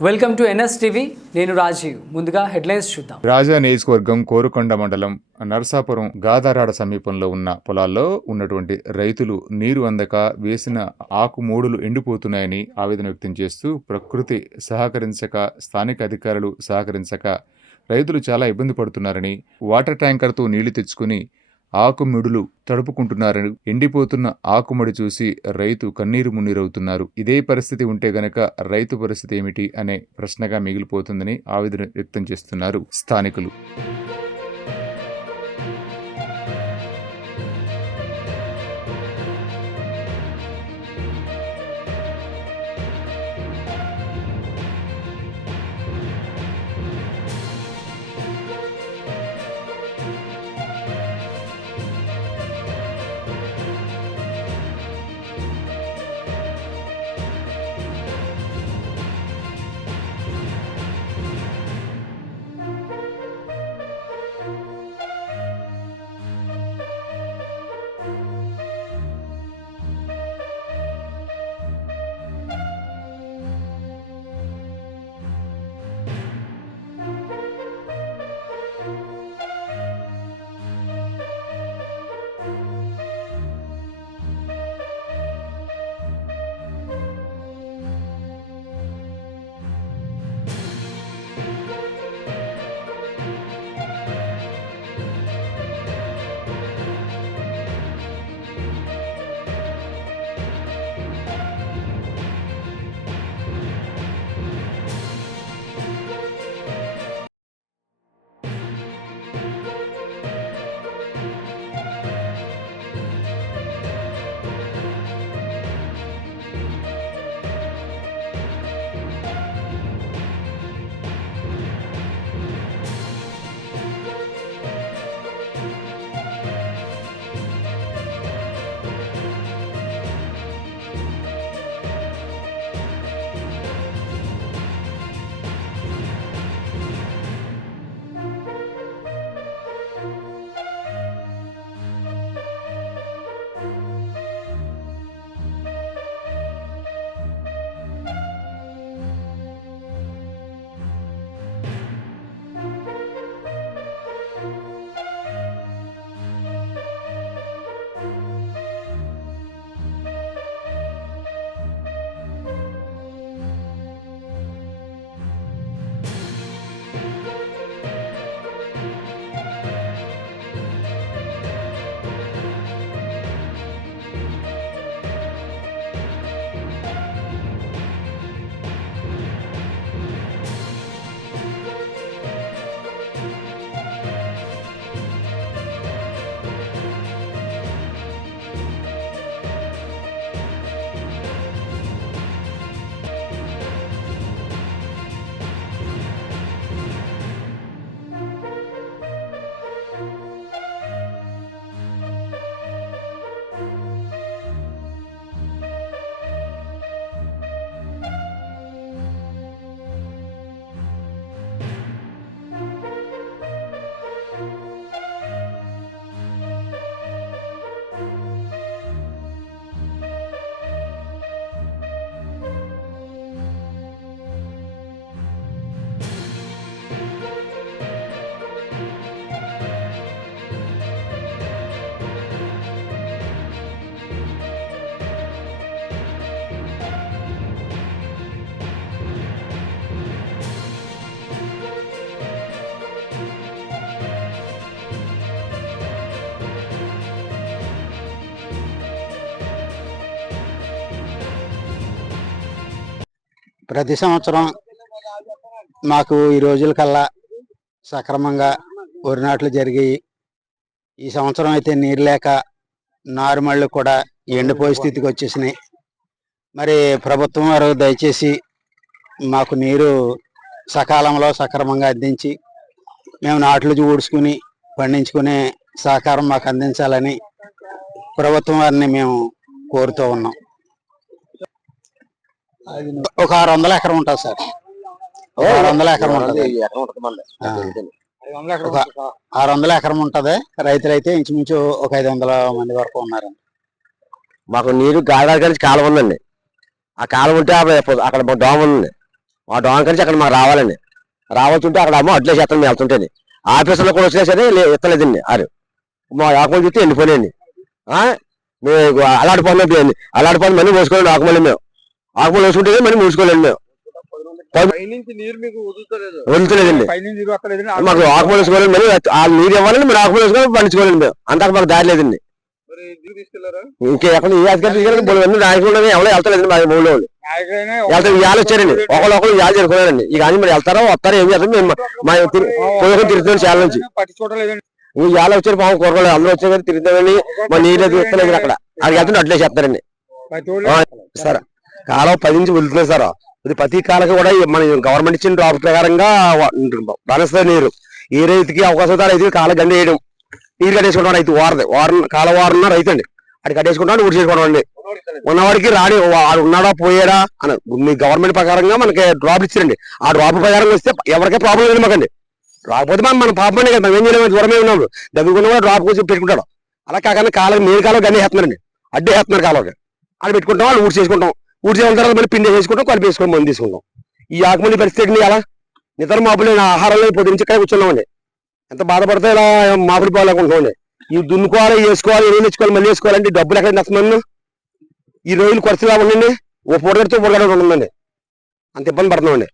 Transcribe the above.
Welcome to NS TV. నేను రాజీవ్. ముందుగా headlines చూద్దాం. రాజా నియోజకవర్గం కోరుకొండ మండలం నరసాపురం గాదారాడ సమీపంలో ఉన్న పొలాల్లో ఉన్నటువంటి రైతులు నీరు అందక వేసిన ఆకుమూడులు ఎండిపోతున్నాయని ఆవేదన వ్యక్తం చేస్తూ ప్రకృతి సహకరించక, స్థానిక అధికారులు సహకరించక రైతులు చాలా ఇబ్బంది పడుతున్నారని, వాటర్ ట్యాంకర్తో నీళ్లు తెచ్చుకుని ఆకుముడులు తడుపుకుంటున్నారని, ఎండిపోతున్న ఆకుమడి చూసి రైతు కన్నీరు మున్నీరవుతున్నారు. ఇదే పరిస్థితి ఉంటే గనక రైతు పరిస్థితి ఏమిటి అనే ప్రశ్నగా మిగిలిపోతుందని ఆవేదన వ్యక్తం చేస్తున్నారు స్థానికులు. ప్రతి సంవత్సరం మాకు ఈ రోజుల కల్లా సక్రమంగా వరి నాట్లు జరిగాయి. ఈ సంవత్సరం అయితే నీరు లేక నారుమళ్ళు కూడా ఎండిపోయే స్థితికి వచ్చేసినాయి. మరి ప్రభుత్వం వారు దయచేసి మాకు నీరు సకాలంలో సక్రమంగా అందించి మేము నాట్లు ఊడ్చుకుని పండించుకునే సహకారం మాకు అందించాలని ప్రభుత్వం వారిని మేము కోరుతూ ఉన్నాం. ఒక 600 ఎకరం ఉంటుంది సార్. 600 ఎకరం ఉంటుంది. 600 ఎకరం ఉంటది. రైతులైతే ఇంచుమించు ఒక 500 మంది వరకు ఉన్నారు. మాకు నీరు గాడాల నుంచి కాలువ ఉందండి. ఆ కాలువ ఉంటే అక్కడ దోమ ఉంది. ఆ డోన్ నుంచి అక్కడ మాకు రావాలండి. రావాల్సింటే అక్కడ అమ్మ అడ్లే చేస్తాను మేము వెళ్తుంటేనే. ఆఫీసులో కూడా వచ్చినా సరే ఎత్తలేదండి. ఆరు మా ఆకుమలు చూస్తే వెళ్ళిపోయాయండి. మేము అలాంటి మనీ మోసుకోండి. ఆకుమల్లి మేము ఆకుమలు వేసుకుంటే మనీ మూసుకోలేండి. మేము వదులుతలేదండి. మాకు ఆకుమలు వేసుకోవాలండి. మనీ ఆ నీరు ఇవ్వాలండి. మీరు ఆకుమలు వేసుకొని పండించుకోవాలండి. మేము అంతకు మాకు దారి లేదండి. ఇంకా ఎక్కడ ఏ అధికారులు నాయకులు ఎవరో వెళ్తలేదండి. మా ఊళ్ళో వెళ్తారు. ఇవాళ వచ్చారండి. ఒకళ్ళు ఇవాళ చేరుకున్నారండి. ఇక కానీ మరి వెళ్తారో వస్తారో ఏం చేస్తారు. మేము మా తిరుగుతున్నాం చాలా నుంచి. ఇవాళ వచ్చారు పాము కూరగాయలు అందరూ వచ్చారు కానీ తిరుగుతామని మా నీళ్ళు తీస్తలేదు. అక్కడ అక్కడికి వెళ్తుంటే అట్లే చేస్తారండి. సార్ కాలం 10 నుంచి వదులుతున్నారు సార్. ఇది ప్రతి కాలకి కూడా మన గవర్నమెంట్ ఇచ్చిన డ్రాప్ ప్రకారంగా రాణిస్తుంది నీరు. ఏ రైతుకి అవకాశం అవుతా రైతుకి కాల గండి వేయడం, నీరు కట్టేసుకుంటాం. రైతు కాల వారన్న రైతు అండి. అది కట్టేసుకుంటాం, ఊడి చేసుకోవడం అండి. ఉన్నవాడికి రాని వాడు ఉన్నాడా పోయాడా అని మీ గవర్నమెంట్ ప్రకారంగా మనకి డ్రాప్లు ఇచ్చారండి. ఆ డ్రాప్ ప్రకారం వస్తే ఎవరికే ప్రాబ్లం లేదు మాకండి. రాకపోతే మన పాపమనే కదా, మేము ఏం చేయలేము. దూరమే ఉన్నాము. దగ్గరకున్న కూడా డ్రాప్ కోసం పెట్టుకుంటాడు. అలా కాకుండా కాలం నీరు కాలం గండి వేస్తున్నారండి. అడ్డే వేస్తున్నారు కాలంకి. అది పెట్టుకుంటాం, వాళ్ళు ఊడి చేసుకుంటాం. ఊడి చేసిన తర్వాత మళ్ళీ పిండి వేసుకుంటాం, కలిపి వేసుకొని మంది తీసుకుంటాం. ఈ ఆకుమల్లి పరిస్థితి అలా నిద్ర మాపులు ఆహారంలో పొద్దు నుంచి ఇక్కడ కూర్చున్నామండి. ఎంత బాధపడితే ఇలా మాపులు పోవాలనుకుంటున్నామండి. ఇవి దున్నుకోవాలి, వేసుకోవాలి, ఎరువులు ఇచ్చుకోవాలి, మళ్ళీ వేసుకోవాలంటే డబ్బులు ఎక్కడ నష్టమన్నా ఈ రోజులు ఖర్చులా ఉండండి. ఓ పూట కడితే పూట కడ ఉంటుందండి. అంత ఇబ్బంది పడుతున్నామండి.